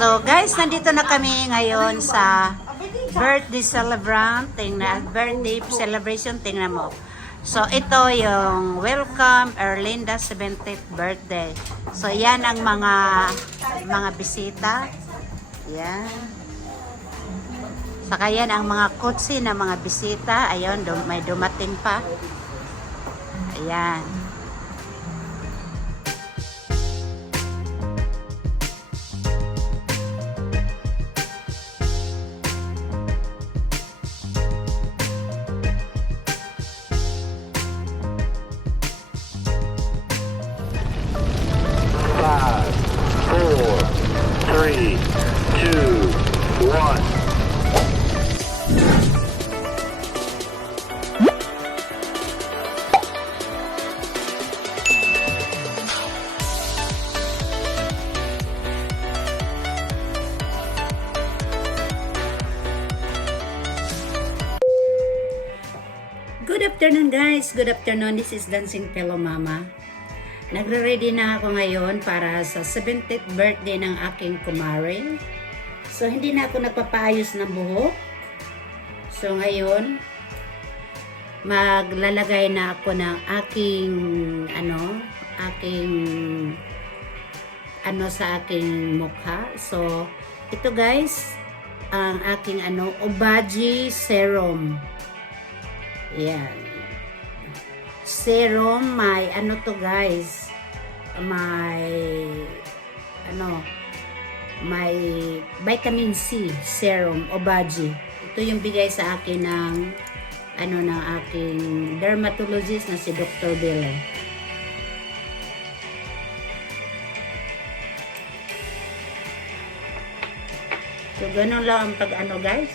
So guys, nandito na kami ngayon sa birthday celebrant, birthday celebration, tingnan mo. So ito yung welcome Erlinda's 70th birthday. So yan ang mga bisita. Yan. Saka yan ang mga kutsi na mga bisita. Ayun, may dumating pa. Ayan. Five, four, three, two, one. Good afternoon guys, good afternoon. This is Dancing Pillow Mama. Nagre-ready na ako ngayon para sa 70th birthday ng aking kumare. So hindi na ako nagpapaayos ng buhok. So ngayon, maglalagay na ako ng aking sa aking mukha. So ito guys, ang aking Obagi serum. Yan. Serum, may to guys, may vitamin C serum, Obagi. Ito yung bigay sa akin ng ng aking dermatologist na si Dr. Bele. So ganun lang ang pag guys.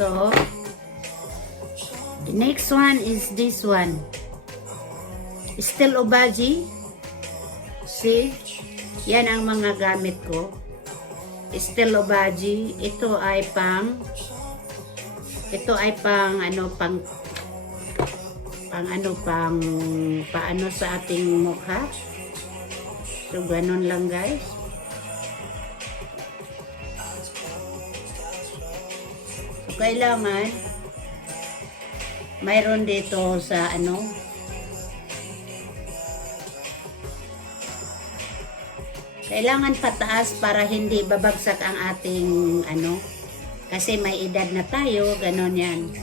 So the next one is this one. Still Obagi. See? Yan ang mga gamit ko. Still Obagi. Ito ay pang paano sa ating mukha. So ganun lang guys. Kailangan mayroon dito sa kailangan pataas para hindi babagsak ang ating kasi may edad na tayo, ganon yan.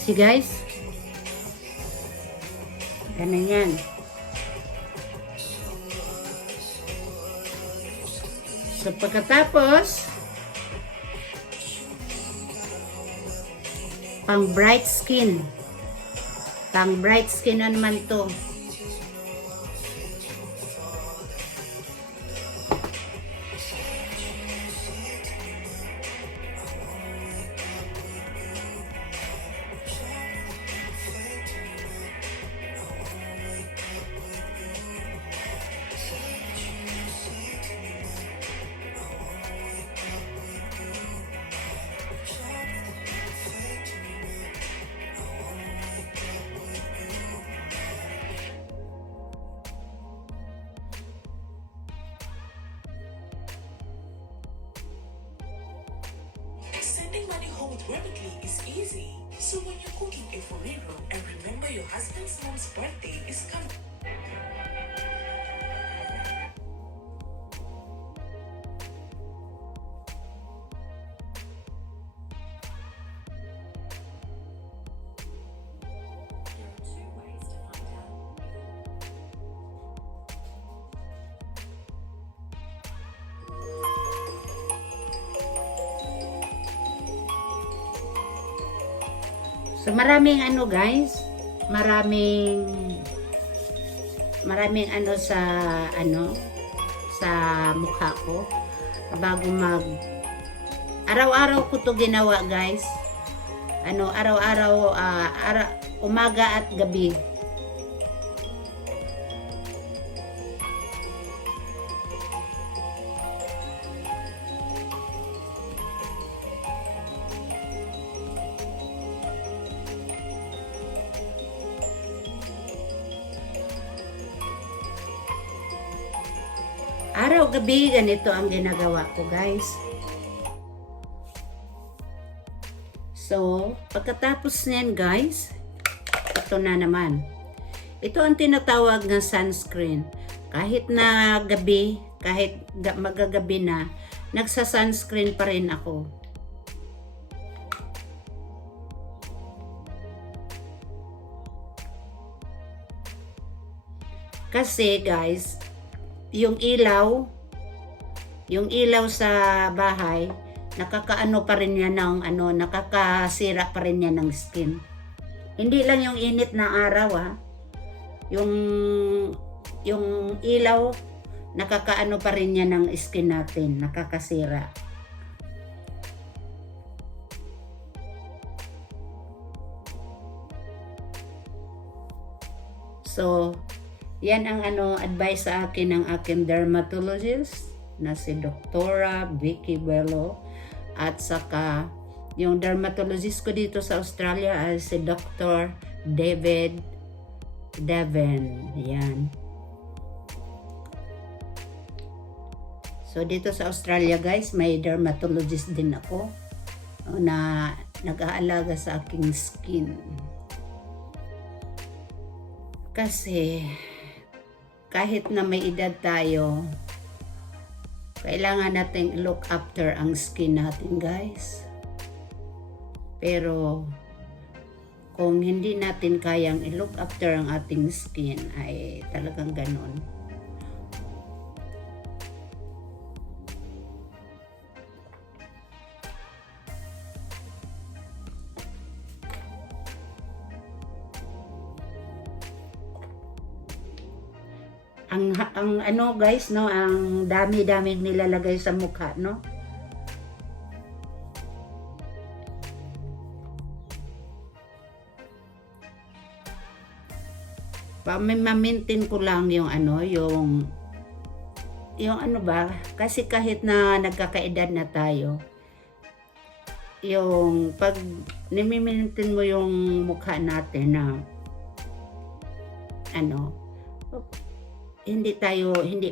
See guys, ganun yan. So pagkatapos, pang bright skin na naman to. Sending money home with Remitly is easy. So when you're cooking a forero and remember your husband's mom's birthday is coming. So maraming ano guys, maraming ano sa mukha ko bago araw-araw ko to ginawa guys. Araw-araw umaga at gabi. Araw-gabi, ganito ang ginagawa ko, guys. So, pagkatapos niyan, guys, ito na naman. Ito ang tinatawag na sunscreen. Kahit na gabi, kahit magagabi na, nagsa-sunscreen pa rin ako. Kasi, guys, yung ilaw sa bahay, nakakaano pa rin yan ng nakakasira pa rin yan ng skin. Hindi lang yung init na araw yung ilaw, nakakaano pa rin yan ng skin natin, nakakasira. So, yan ang advice sa akin ng aking dermatologist na si Dr. Vicky Bello, at saka yung dermatologist ko dito sa Australia ay si Dr. David Devon. Yan. So dito sa Australia guys, may dermatologist din ako na nag-aalaga sa aking skin. Kasi kahit na may edad tayo, kailangan natin look after ang skin natin guys. Pero kung hindi natin kayang i-look after ang ating skin, ay talagang ganon. Ang ano guys, no, ang dami-daming nilalagay sa mukha, no? Ma-maintain ko lang yung yung ba, kasi kahit na nagkakaedad na tayo, yung pag nimi-maintain mo yung mukha natin na hindi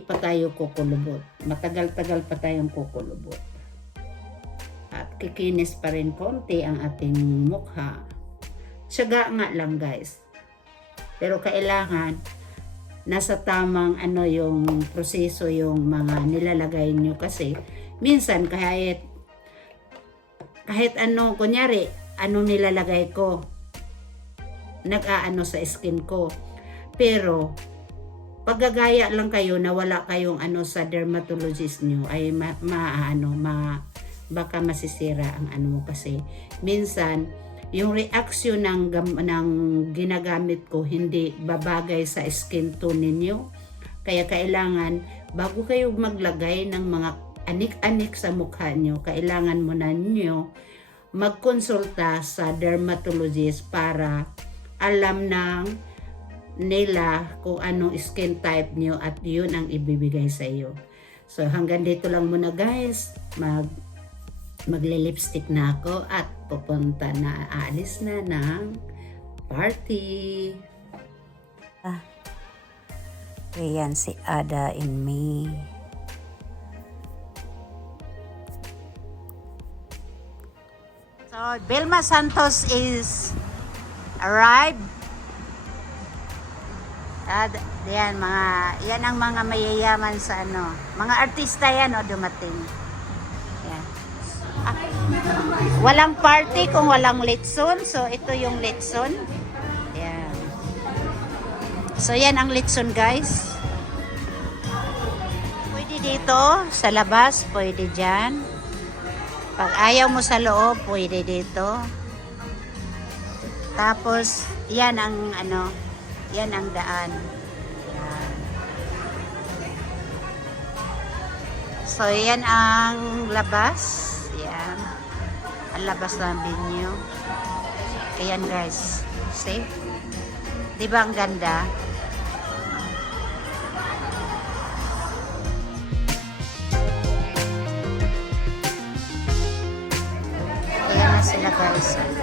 pa tayo kukulubot. Matagal-tagal pa tayong kukulubot. At kikinis pa rin konti ang ating mukha. Tiyaga nga lang guys. Pero kailangan nasa tamang yung proseso yung mga nilalagay nyo, kasi minsan kahit kunyari nilalagay ko, nag-aano sa skin ko. Pero paggagaya lang kayo na wala kayong sa dermatologist nyo, ay baka masisira ang mo, kasi minsan yung reaction ng ginagamit ko hindi babagay sa skin tone ninyo. Kaya kailangan bago kayo maglagay ng mga anik-anik sa mukha nyo, kailangan mo na nyo magkonsulta sa dermatologist para alam nila kung anong skin type nyo at yun ang ibibigay sa iyo. So hanggang dito lang muna guys. Magle-lipstick na ako at pupunta na, aalis na ng party. Ayan si Ada and me. Oh, Vilma Santos is arrived. Yan, yan ang mga mayayaman sa ano. Mga artista yan, dumating. Yan. Walang party kung walang litson. So, ito yung litson. Yan. So, yan ang litson, guys. Pwede dito, sa labas, pwede dyan. Pag ayaw mo sa loob, pwede dito. Tapos, yan ang ano, yan ang daan. Yan. So, yan ang labas. Yan. Ang labas ng venue. Ayan guys. See? Diba ang ganda? Ayan na sila guys. Ayan.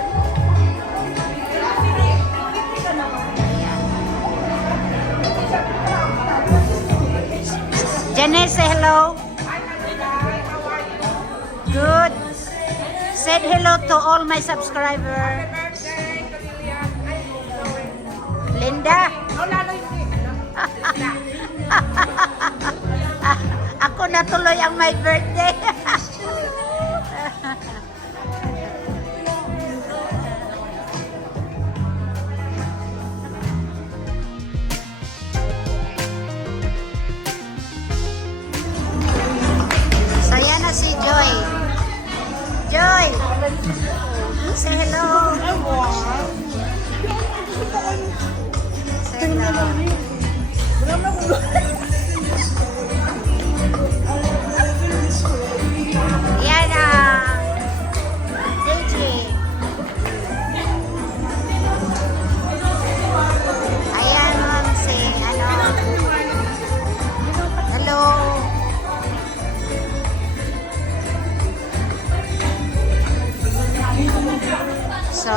Janice, say hello. Good. Said hello to all my subscribers. Linda. Ako na tuloy ang my birthday. So yan na si Joy. Joy. Say hello. Say hello. Yan DJ. Ayan si ano. Hello. So,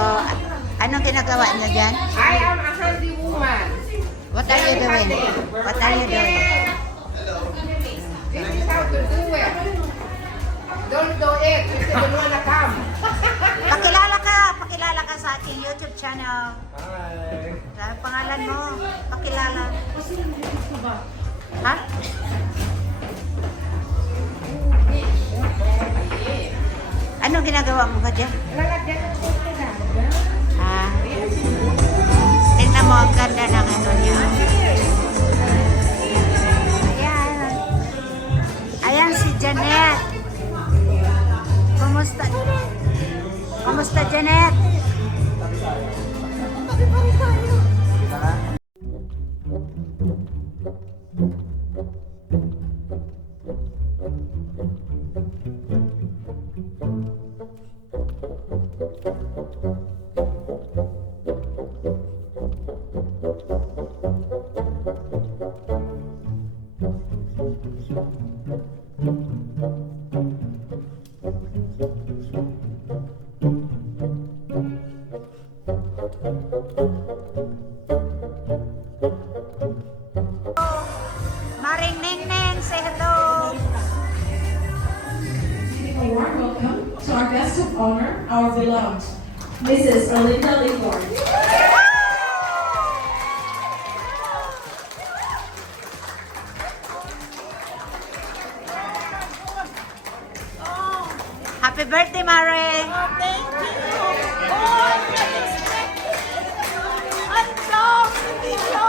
anong ginagawa niyo dyan? I am a healthy woman. What are you doing? What are you doing? This is how to do it. Don't do it. You don't wanna come. Pakilala ka sa aking YouTube channel. Hi. Sa pangalan mo, pakilala. Ha? Anong ginagawa mo ba dyan? Ah. Tingnan mo ang ganda ng ano niya. Ayan. Ayan si Janet. Kumusta? Kumusta, Janet? Maring Ning Ning, say hello. A warm welcome to our guest of honor, our beloved Mrs. Erlinda Lingford. Happy birthday, Mare. Thank you. Oh, ang dami nito.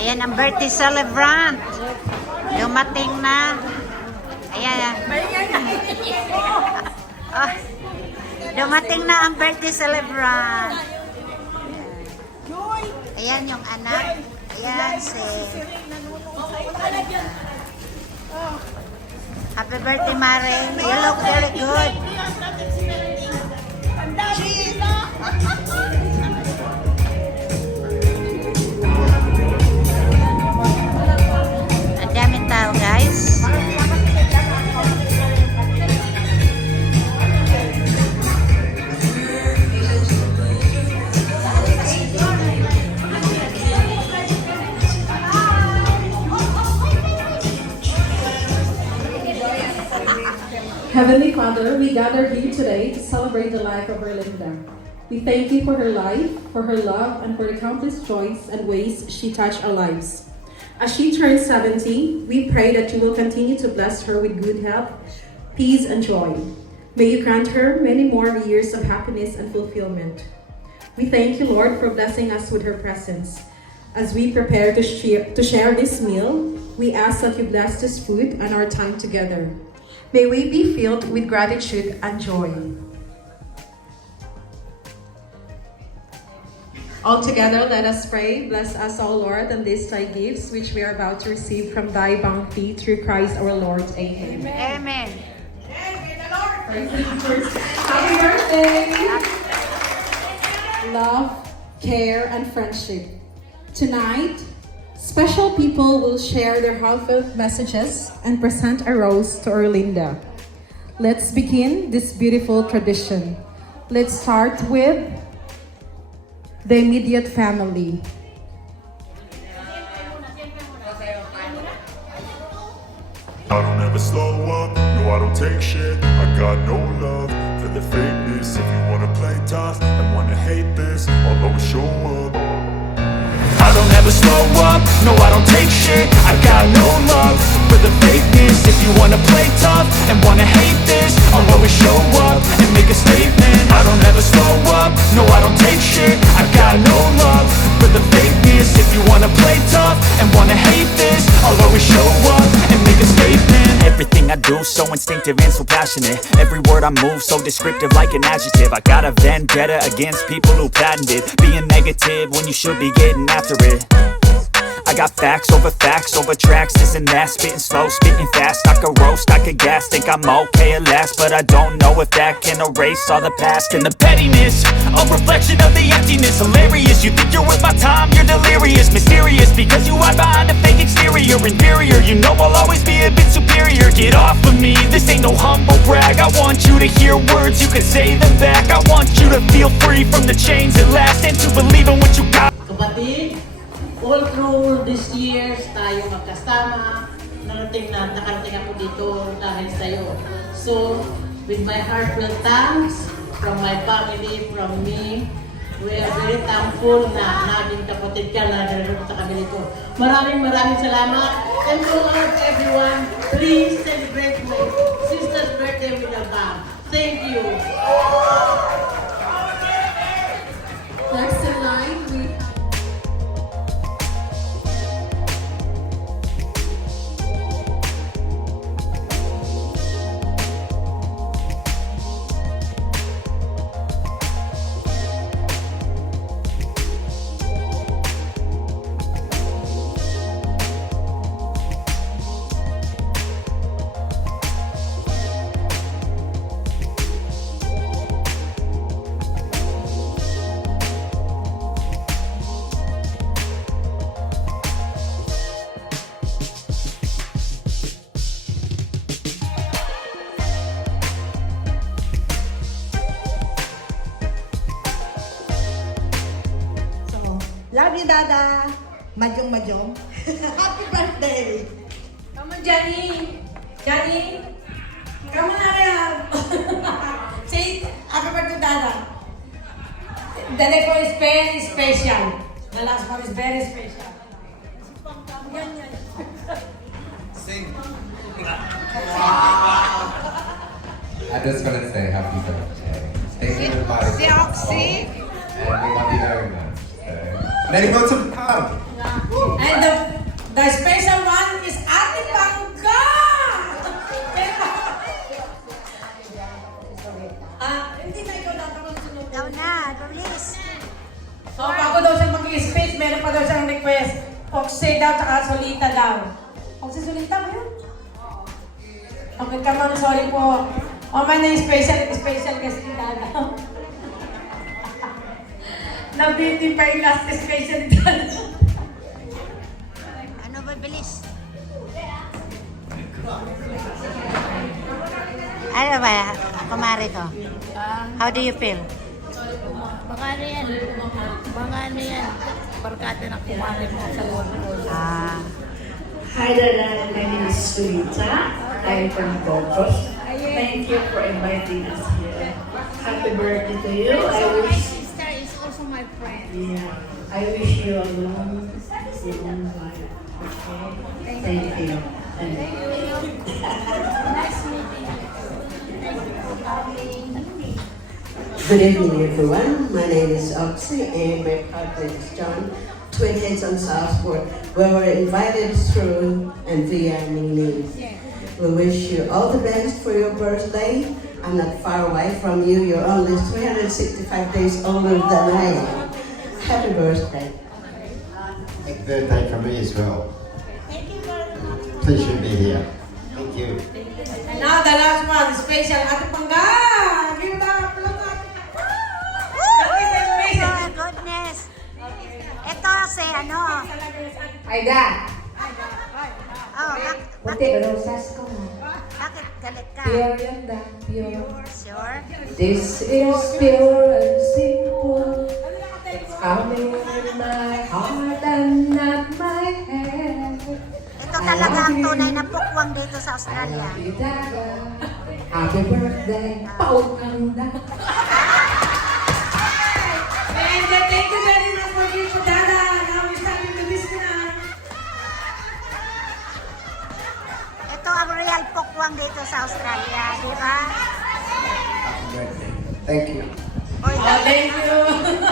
Ayan ang birthday celebrant. Dumating na. Ayan. Oh, dumating na ang birthday celebrant. Ayan yung anak. Ayan si... Happy birthday, Mare. You look very good. Ang dami nila. Ang daming tao. Heavenly Father, we gather here today to celebrate the life of Erlinda. We thank you for her life, for her love, and for the countless joys and ways she touched our lives. As she turns 70, we pray that you will continue to bless her with good health, peace, and joy. May you grant her many more years of happiness and fulfillment. We thank you, Lord, for blessing us with her presence. As we prepare to share this meal, we ask that you bless this food and our time together. May we be filled with gratitude and joy. All together, let us pray. Bless us, O Lord, and these thy gifts, which we are about to receive from thy bounty through Christ our Lord. Amen. Amen. Happy birthday! Love, care, and friendship. Tonight, special people will share their heartfelt messages and present a rose to Erlinda. Let's begin this beautiful tradition. Let's start with the immediate family. I don't ever slow up, no I don't take shit. I got no love for the fakeness. If you wanna play tough and wanna hate this, I'll always show up. I don't ever slow up, no I don't take shit. I got no love for the fakeness. If you wanna play tough and wanna hate this, I'll always show up and make a statement. I don't ever slow up, no I don't take shit. I got no love for the fakeness. If you wanna play tough and wanna hate this, I'll always show up and make a statement. Everything I do so instinctive and so passionate. Every word I move so descriptive like an adjective. I got a vendetta against people who patented being negative when you should be getting after it. I got facts over tracks, this and that. Spitting slow, spitting fast. I could roast, I could gas. Think I'm okay at last, but I don't know if that can erase all the past. And the pettiness, a reflection of the emptiness. Hilarious, you think you're worth my time, you're delirious. Mysterious, because you hide behind a fake exterior. Inferior, you know I'll always be a bit superior. Get off of me, this ain't no humble brag. I want you to hear words, you can say them back. I want you to feel free from the chains that last, and to believe in what you got. Kapatid, all through these years, tayo magkasama, nakarating ako dito dahil sa'yo. So, with my heartfelt thanks from my family, from me, we are very thankful na naging kapatid ka na naroon sa kami dito. Maraming salamat. And to everyone, please celebrate my sister's birthday with a bang. Thank you. Next in line, we Love you, Dada. Majong. Happy birthday. Come on, Johnny. Johnny. Come on, Ariel. Say, happy birthday, Dada. The next one is very special. The last one is very special. Sing. I'm just gonna say happy birthday. Thank you, everybody. Si Oxy. And we love you very much. Many more to come. And the special one is Ate Pangga. Hindi na ikaw dapat sunod. Daw na, bilis. So, bago daw siya mag-i-speech, meron pa daw siyang request. Oxy daw, tsaka Solita daw. Oxy, Solita ba yun? Okay, come on, sorry po. Oh, may na-special guest ni Dada. Nabiti pa yung last special ni Dada. Ano ba, bilis? Ano ba, kumari ko? How do you feel? Baka ano yan. Barkada na kumari mo sa loob. Hi, Dada. My name is Sulita. I'm from Bogos. thank you for inviting us here. Happy birthday to you. I My wish, sister is also my friend. yeah, I wish you a long life. Okay? Thank you. And Nice meeting you. Thank you for coming. Good evening, everyone. My name is Oxy and my partner is John. Twin Heads on Southport. We were invited through and via Mingming. We wish you all the best for your birthday. I'm not far away from you. You're only 365 days older than I am. Happy birthday. Happy birthday from me as well. Pleasure to be here. Thank you. And now the last one, special Ate Pangga. Give it up. Oh my goodness. Ito si ano. Aida, Oh, puti rosas ko na. bakit galit ka? Pure yan da, pure. Sure? This is pure and simple. It's coming in my heart and not my head. Ito talaga ang tunay na pukwang dito sa Australia. Happy Dada, happy birthday, Paul Kanda. And thank you very much for being for Dada. Now we're starting to disconnect. Ito ang real pukwang dito sa Australia, di ba? Thank you. Oy, Thank you.